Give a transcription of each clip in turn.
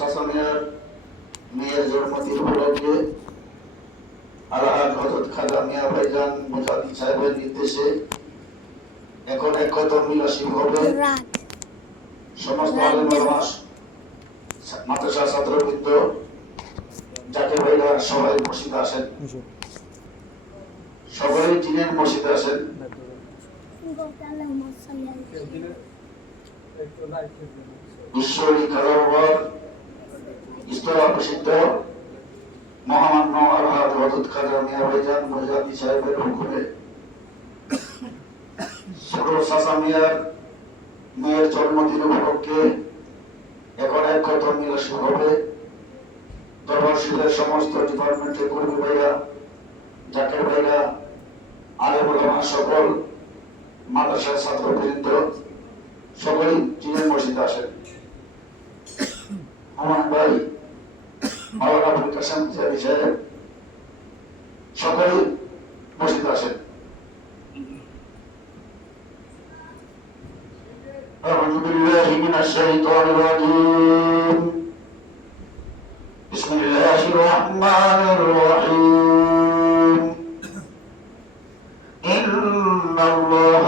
শাসনের মেয়ের জন্মদিন উপলক্ষে আলহাজ হজরত খাজা মিয়া ভাইজান মুজাদি সাহেবের নির্দেশে এখন এক কত মিলাসিব হবে। সমস্ত মাদ্রাসা ছাত্রবৃন্দ যাকে ভাইরা সবাই মসজিদে আসেন। সবাই মসজিদে আসেন। ঈশ্বরী ইস্তরা প্রসিদ্ধ মহামান্য আলহাদ হজরত খাজা মিয়া ভাইজান মুজাদি সাহেবের হুকুমে ছোট সাসা মিয়ার মেয়ের জন্মদিন উপলক্ষে এখন এক কত মিলে শুরু হবে। দরবার সমস্ত ডিপার্টমেন্টের কর্মী ভাইরা, জাকের ভাইরা, আলেম ওলামা সকল মাদ্রাসার ছাত্রবৃন্দ, সকলেই জিনের মসজিদে আসেন। আমার ভাই মাওলানা আবুল কাসেম জিয়াদি সাহেব সকলেই মসজিদে আসেন أعوذ بالله من الشيطان الرجيم بسم الله الرحمن الرحيم إن الله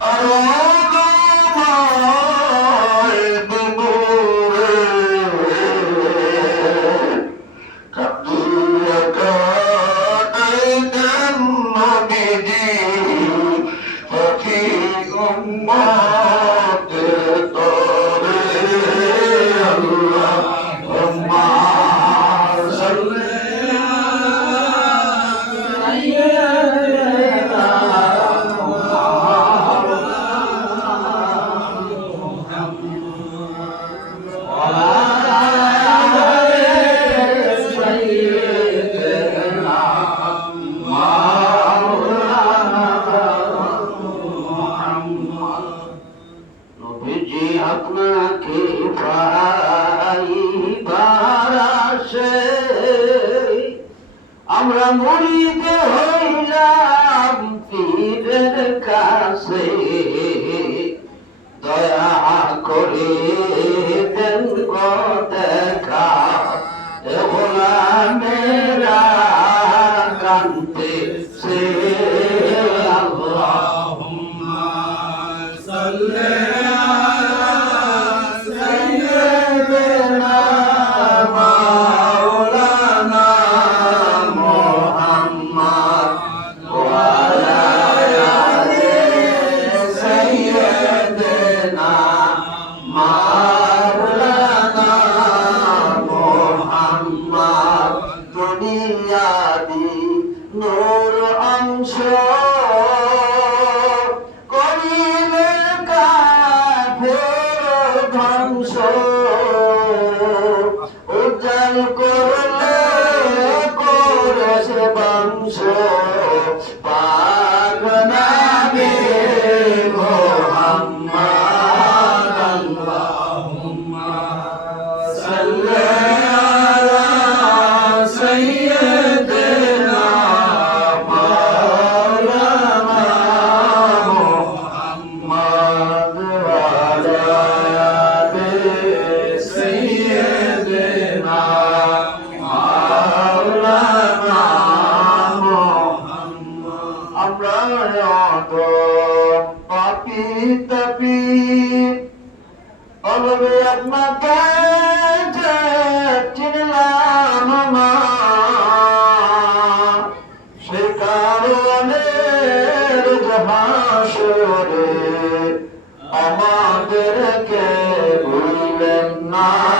আর Mağdırke Bulben Mağdırke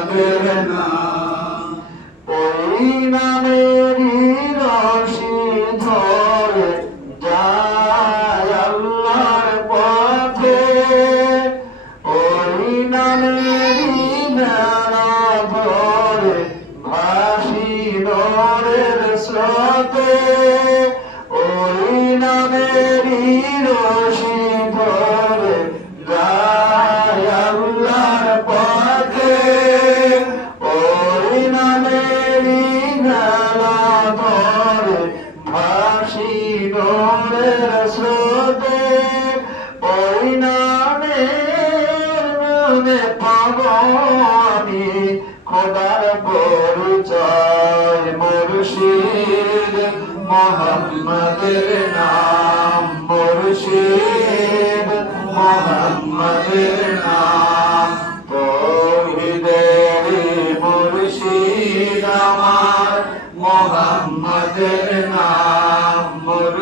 না নূরের স্রোতে, ওই নামের মনে পাব আমি খোদার পরিচয় মুর্শিদ, মোহাম্মদের নাম মুর্শিদ, মোহাম্মদের নাম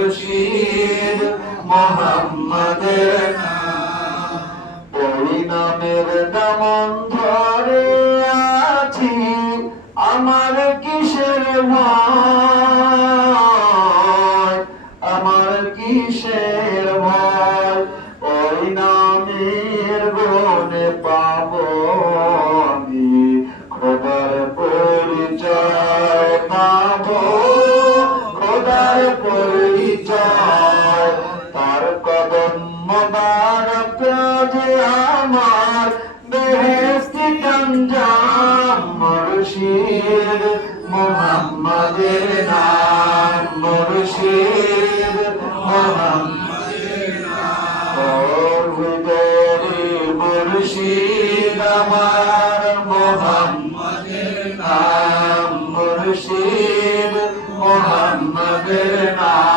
মুর্শিদ মোহাম্মদের পরিণামের দামন ধরে আছি। আমার কিসের মোহাম্মদের নাম মুর্শিদ মোহাম্মদের নাম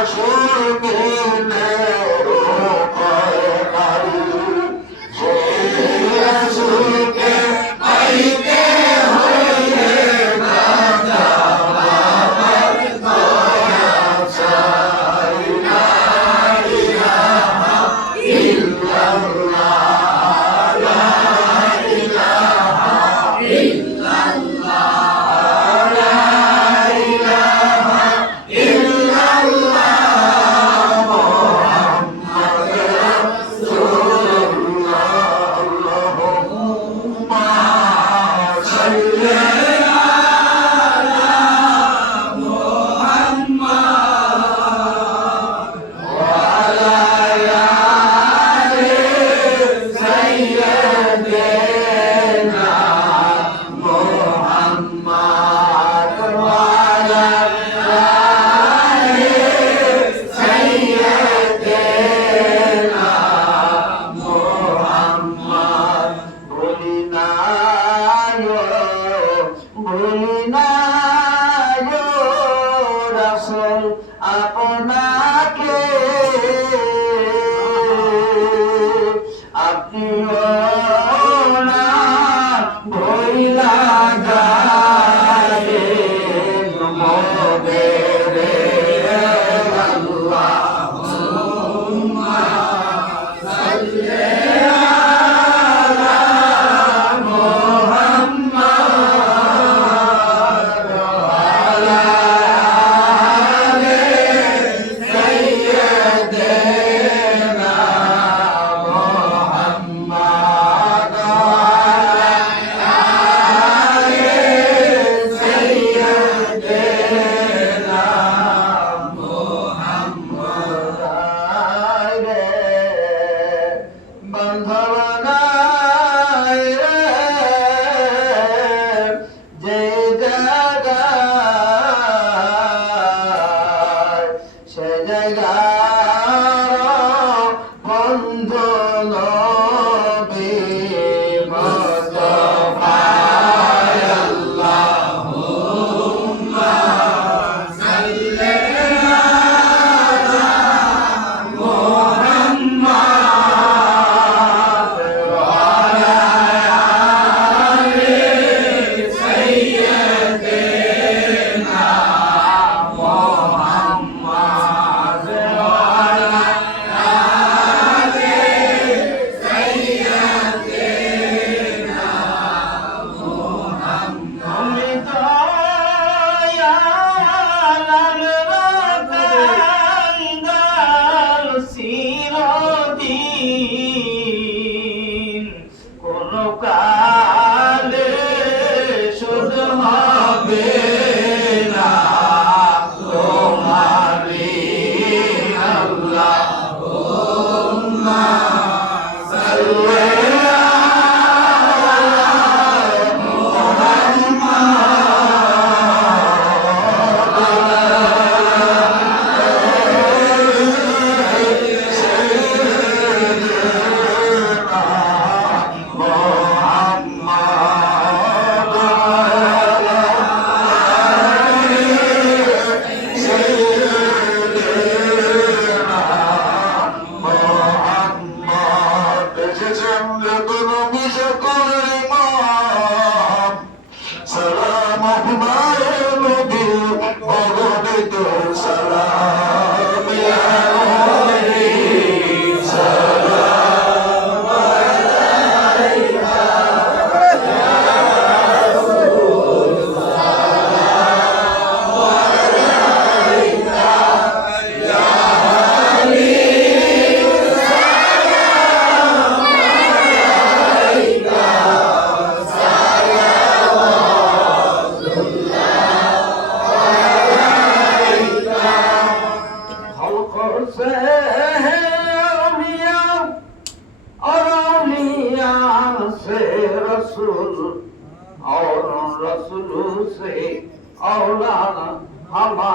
Shabbat Shalom. Oh my.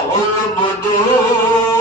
হল বদল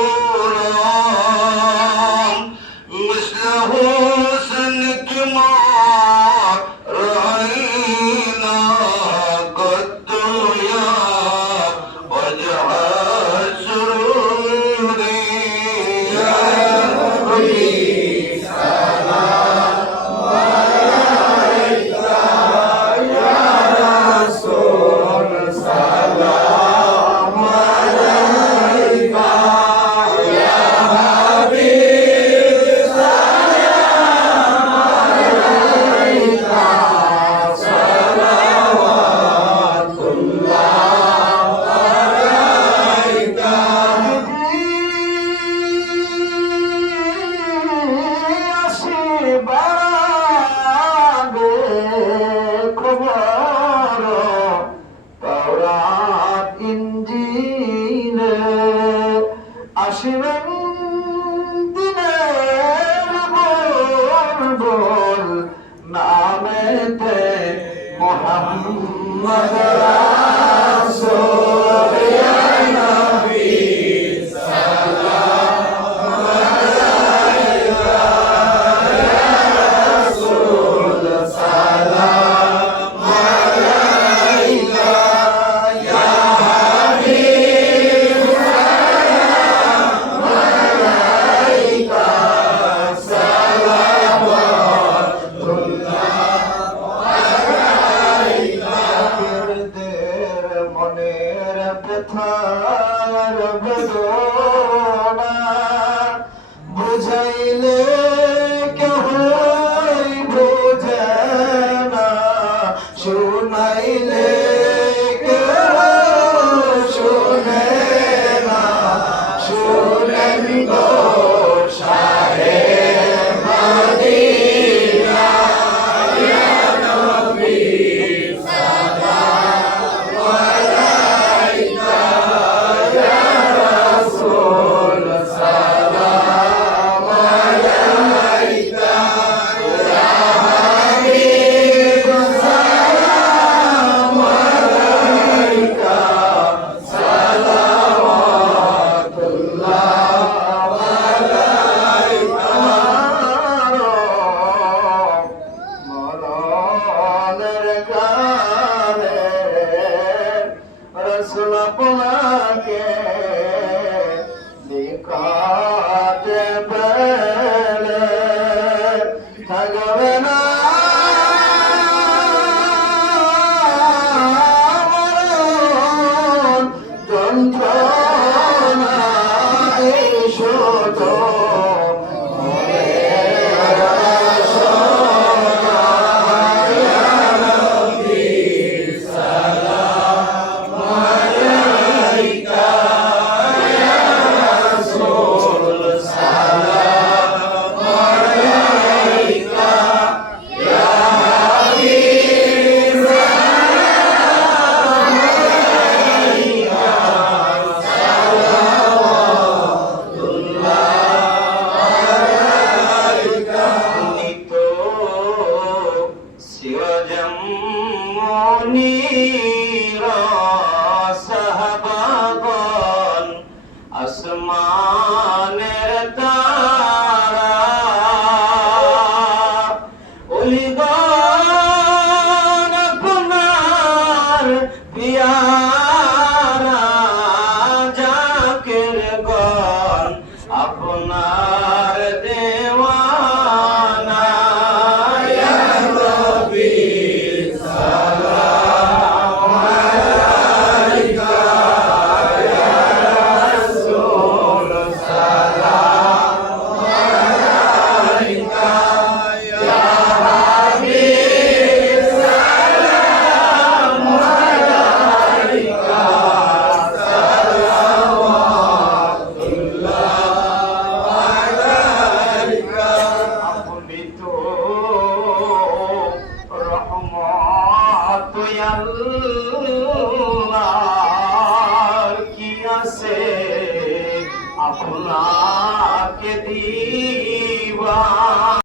নিকটে পেলে থাকবে না